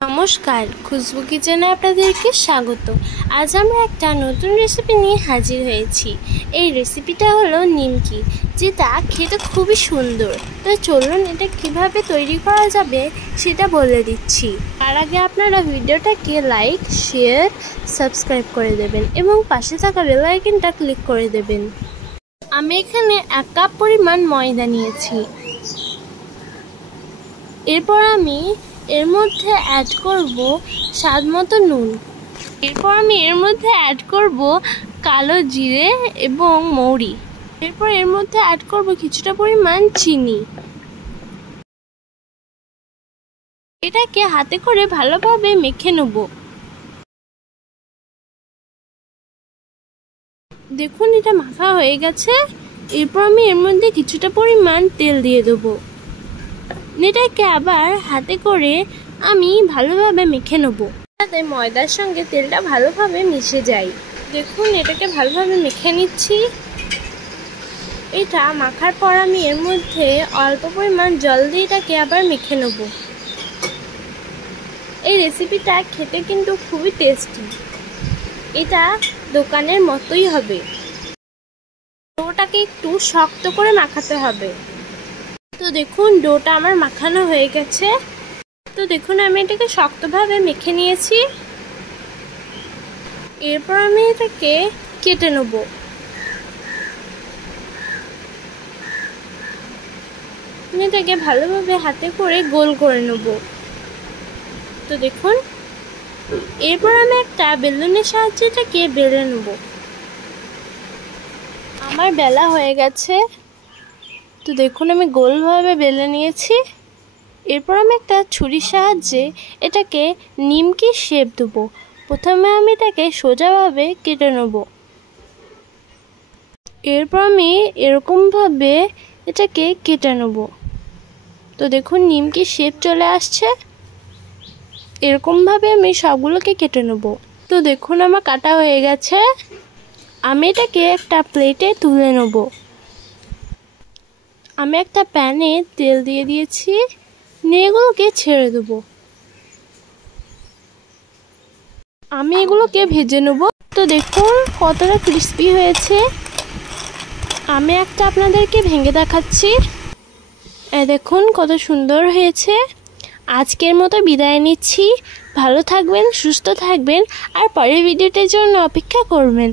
নমস্কার, খুশবু কিচেনে আপনাদেরকে স্বাগত। আজ আমরা একটা নতুন রেসিপি নিয়ে হাজির হয়েছি। এই রেসিপিটা হলো নিমকি, যেটা খেতে খুবই সুন্দর। তো চলুন এটা কিভাবে তৈরি করা যাবে সেটা বলে দিচ্ছি। তার আগে আপনারা ভিডিওটাকে লাইক, শেয়ার, সাবস্ক্রাইব করে দেবেন এবং পাশে থাকা বেল আইকনটা ক্লিক করে দেবেন। আমি এখানে 1 কাপ পরিমাণ ময়দা নিয়েছি। এরপর আমি এর মধ্যে অ্যাড করব স্বাদ মতো নুন। এরপর আমি এর মধ্যে অ্যাড করব কালো জিরে এবং মৌরি। এরপর এর মধ্যে অ্যাড করব কিছুটা পরিমাণ চিনি। এটাকে হাতে করে ভালোভাবে মেখে নেব। দেখুন এটা মাখা হয়ে গেছে। এরপর আমি এর মধ্যে কিছুটা পরিমাণ তেল দিয়ে দেবো। এটাকে আবার হাতে করে আমি ভালোভাবে মেখে নেব, যাতে ময়দার সঙ্গে তেলটা ভালোভাবে মিশে যায়। দেখুন এটাকে ভালোভাবে মেখে নিচ্ছি। এটা মাখার পর আমি এর মধ্যে অল্প পরিমাণ জল দিয়ে এটাকে আবার মেখে নেব। এই রেসিপিটা খেতে কিন্তু খুবই টেস্টি। এটা দোকানের মতোই হবে। ডোটাকে একটু শক্ত করে মাখাতে হবে। তো দেখুন ডোটা আমার মাখানো হয়ে গেছে। তো দেখুন আমি এটাকে শক্তভাবে মেখে নিয়েছি। এরপর আমি এটাকে কেটে নেব। আমি এটাকে ভালোভাবে হাতে করে গোল করে নেব। তো দেখুন এরপর আমি একটা বেলুনের সাহায্যে এটাকে বেলে নেব। আমার বেলা হয়ে গেছে। তো দেখুন আমি গোলভাবে বেলে নিয়েছি। এরপর আমি একটা ছুরির সাহায্যে এটাকে নিমকি শেপ দেবো। প্রথমে আমি এটাকে সোজাভাবে কেটে নেব। এরপর আমি এরকমভাবে এটাকে কেটে নেব। তো দেখুন নিমকি শেপ চলে আসছে। এরকমভাবে আমি সবগুলোকে কেটে নেব। তো দেখুন আমার কাটা হয়ে গেছে। আমি এটাকে একটা প্লেটে তুলে নেব। আমি একটা প্যানে তেল দিয়ে দিয়েছি। এগুলোকে ছেড়ে দেবো। আমি এগুলোকে ভেজে নেব। তো দেখুন কতটা ক্রিস্পি হয়েছে। আমি একটা আপনাদেরকে ভেঙে দেখাচ্ছি। দেখুন কত সুন্দর হয়েছে। আজকের মতো বিদায় নিচ্ছি। ভালো থাকবেন, সুস্থ থাকবেন আর পরের ভিডিওটির জন্য অপেক্ষা করবেন।